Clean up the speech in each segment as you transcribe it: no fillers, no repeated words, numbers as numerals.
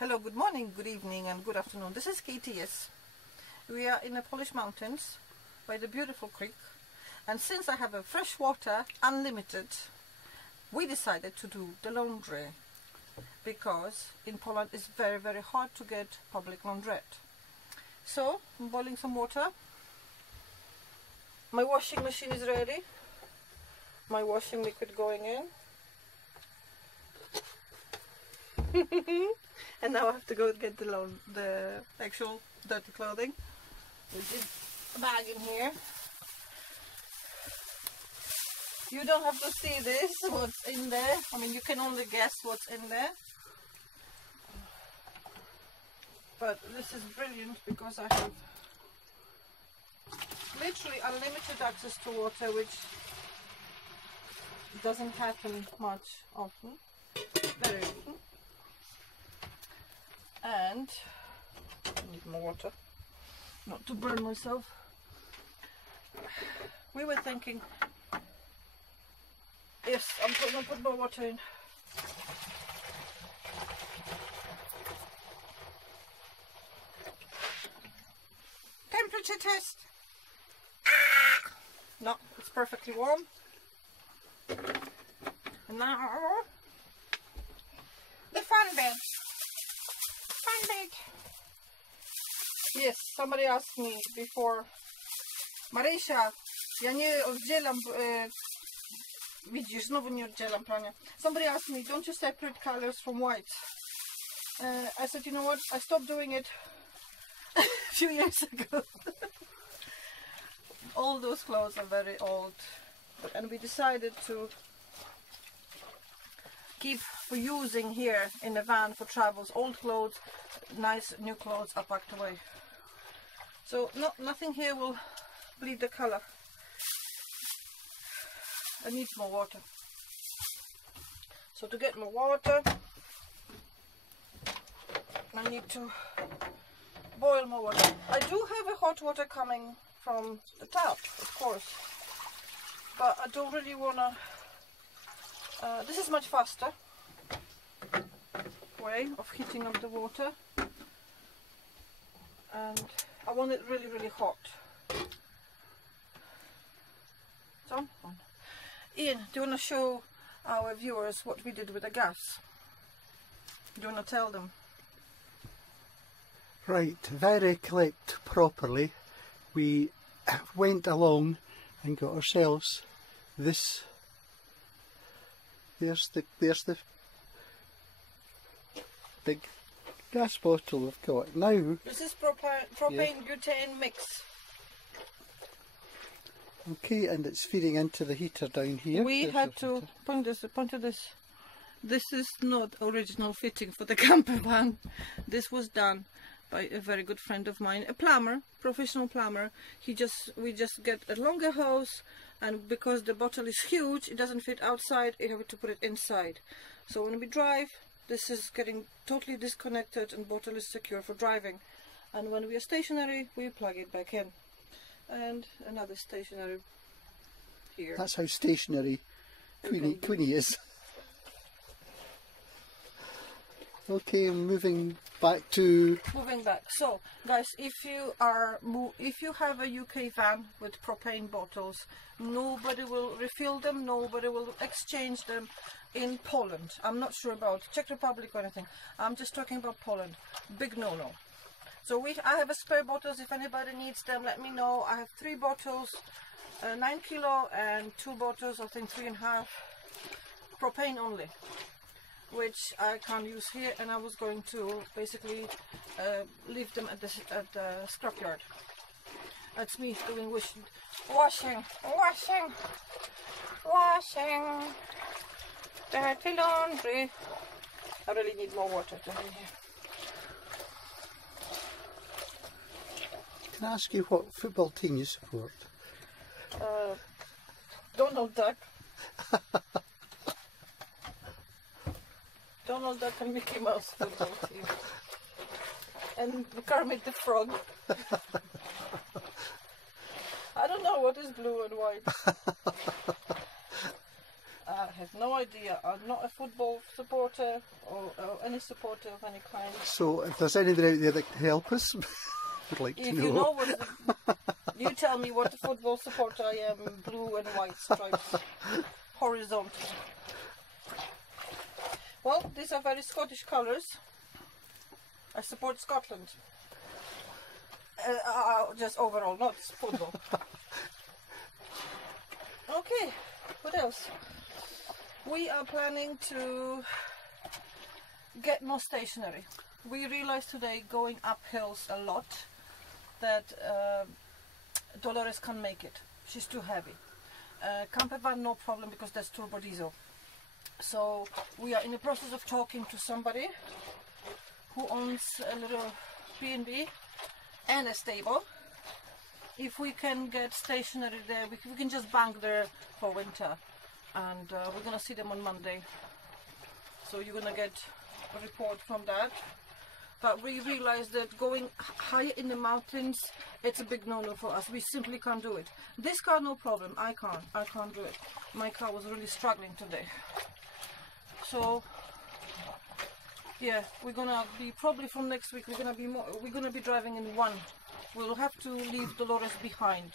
Hello, good morning, good evening and good afternoon. This is KTS. We are in the Polish mountains by the beautiful creek, and since I have a fresh water, unlimited, we decided to do the laundry because in Poland it's very hard to get public laundrette. So I'm boiling some water. My washing machine is ready. My washing liquid going in. And now I have to go get the actual dirty clothing. There's a bag in here. You don't have to see this, what's in there. I mean, you can only guess what's in there. But this is brilliant because I have literally unlimited access to water, which doesn't happen much often. Very often. And I need more water, not to burn myself. We were thinking, yes, I'm going to put more water in. Temperature test. No, it's perfectly warm. And now the fun bed. Yes, somebody asked me before, Marysia, ja nie oddzielam, widzisz, znowu nie oddzielam prania. Somebody asked me, don't you separate colors from white? I said, you know what, I stopped doing it a few years ago. All those clothes are very old, and we decided to keep using here in the van for travels. Old clothes, nice new clothes are packed away. So nothing here will bleed the color. I need more water. So to get more water, I need to boil more water. I do have a hot water coming from the tap, of course, but I don't really wanna. This is much faster way of heating up the water, and I want it really hot. So, Ian, do you want to show our viewers what we did with the gas? Do you want to tell them? Right, if I recollect properly, we went along and got ourselves this. There's the big gas bottle we've got now. This is propane butane mix. Okay, and it's feeding into the heater down here. We had to point to this. This is not original fitting for the camper van. This was done by a very good friend of mine, a plumber, professional plumber. We just get a longer hose, and because the bottle is huge, it doesn't fit outside, you have to put it inside. So when we drive, this is getting totally disconnected and bottle is secure for driving. And when we are stationary, we plug it back in. And another stationary here. That's how stationary Queenie is. Okay, moving back. So guys, if you have a UK van with propane bottles, nobody will refill them, nobody will exchange them in Poland. I'm not sure about Czech Republic or anything. I'm just talking about Poland. Big no. So I have a spare bottles. If anybody needs them, let me know. I have 3 bottles, 9 kilo, and 2 bottles, I think 3.5, propane only, which I can't use here, and I was going to basically leave them at the scrapyard. That's me doing washing, dirty laundry. I really need more water to do here. Can I ask you what football team you support? Donald Duck. Donald Duck and Mickey Mouse football team. And Kermit the Frog. I don't know what is blue and white. I have no idea. I'm not a football supporter or any supporter of any kind. So if there's anybody out there that can help us, I'd like to know. If you know what you tell me what the football supporter I am, blue and white stripes, horizontal. Well, these are very Scottish colours. I support Scotland. Just overall, not football. Okay, what else? We are planning to get more stationery. We realized today, going up hills a lot, that Dolores can't make it. She's too heavy. Camper van, no problem, because that's turbo diesel. So we are in the process of talking to somebody who owns a little B&B and a stable. If we can get stationery there, we can just bank there for winter, and we're gonna see them on Monday. So you're gonna get a report from that. But we realized that going higher in the mountains, it's a big no-no for us. We simply can't do it. This car, no problem. I can't do it. My car was really struggling today. So yeah, we're gonna be probably from next week. We're gonna be driving in one. We'll have to leave Dolores behind.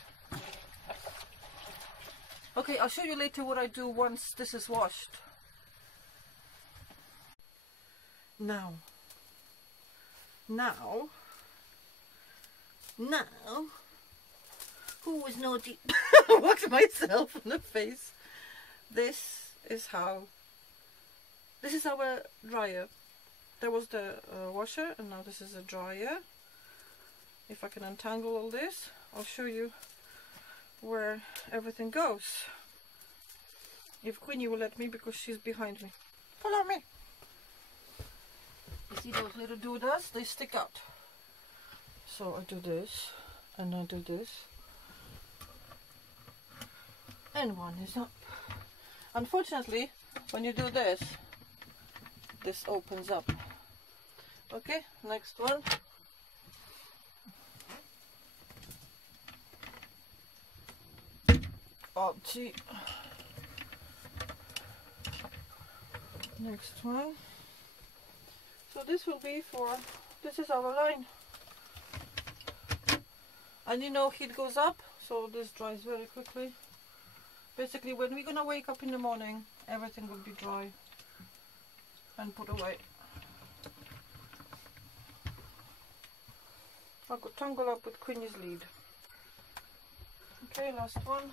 Okay, I'll show you later what I do once this is washed. Now, who was naughty? I whacked myself in the face. This is our dryer. There was the washer, and now this is a dryer. If I can untangle all this, I'll show you where everything goes. If Queenie will let me, because she's behind me. Follow me. You see those little doodads? They stick out. So I do this, and I do this, and one is up. Unfortunately, when you do this, this opens up. Okay, next one. Oh, gee. Next one. So this will be this is our line. And you know, heat goes up, so this dries very quickly. Basically, when we're gonna wake up in the morning, everything will be dry and put away. I could tangle up with Queenie's lead. Okay, last one.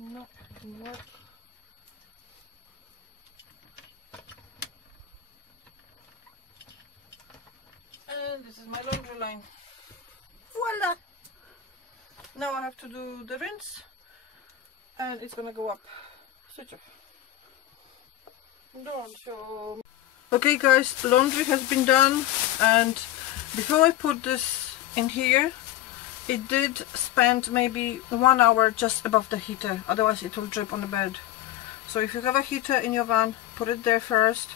No, it can work. And this is my laundry line. Voila! Now I have to do the rinse, and it's gonna go up. Switch off. Don't show. Okay guys, laundry has been done, and before I put this in here, it did spend maybe 1 hour just above the heater, otherwise it will drip on the bed. So if you have a heater in your van, put it there first.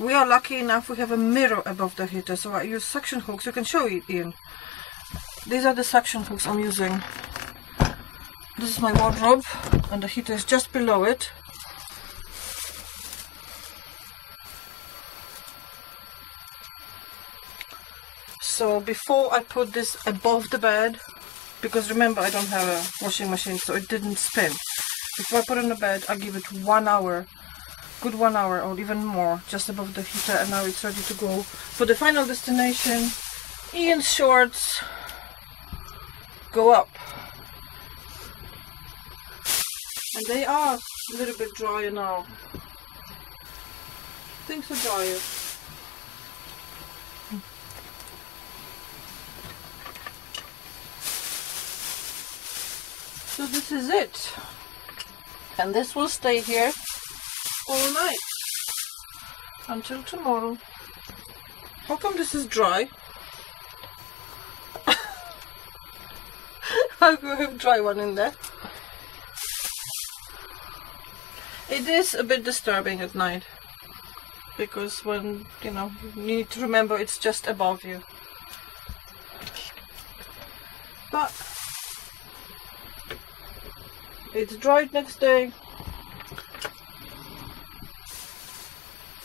We are lucky enough we have a mirror above the heater, so I use suction hooks. You can show it, Ian. These are the suction hooks I'm using. This is my wardrobe, and the heater is just below it. So before I put this above the bed, because remember I don't have a washing machine, so it didn't spin. Before I put it on the bed, I give it 1 hour, good 1 hour or even more, just above the heater, and now it's ready to go for the final destination. Ian's shorts go up, and they are a little bit drier now. Things are drier. So this is it, and this will stay here all night until tomorrow. How come this is dry? I'll go have dry one in there. It is a bit disturbing at night, because when, you know, you need to remember it's just above you. but it's dried next day,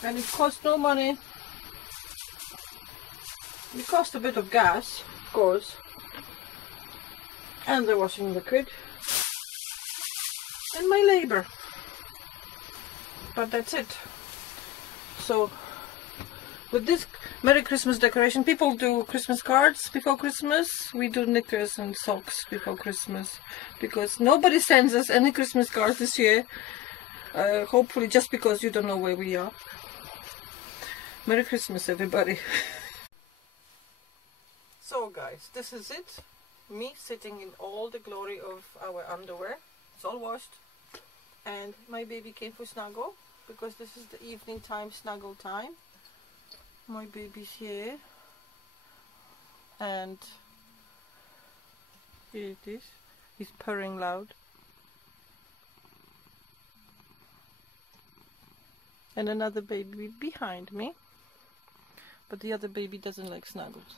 and it costs no money. It costs a bit of gas, of course, and the washing liquid, and my labor, but that's it. So with this Merry Christmas decoration, people do Christmas cards before Christmas. We do knickers and socks before Christmas, because nobody sends us any Christmas cards this year, hopefully just because you don't know where we are. Merry Christmas, everybody. So guys, this is it. Me sitting in all the glory of our underwear. It's all washed. And my baby came for snuggle, because this is the evening time, snuggle time. My baby's here. And here it is. He's purring loud. And another baby behind me. But the other baby doesn't like snuggles.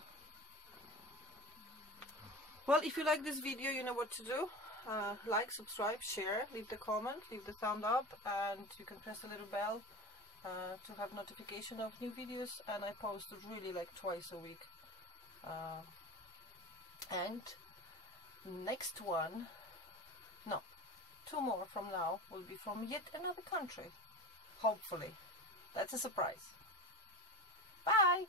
Well, if you like this video, you know what to do. Like, subscribe, share, leave the comment, leave the thumb up, and you can press the little bell to have notification of new videos. And I post really like twice a week. And next one, no, 2 more from now will be from yet another country. Hopefully. That's a surprise. Bye!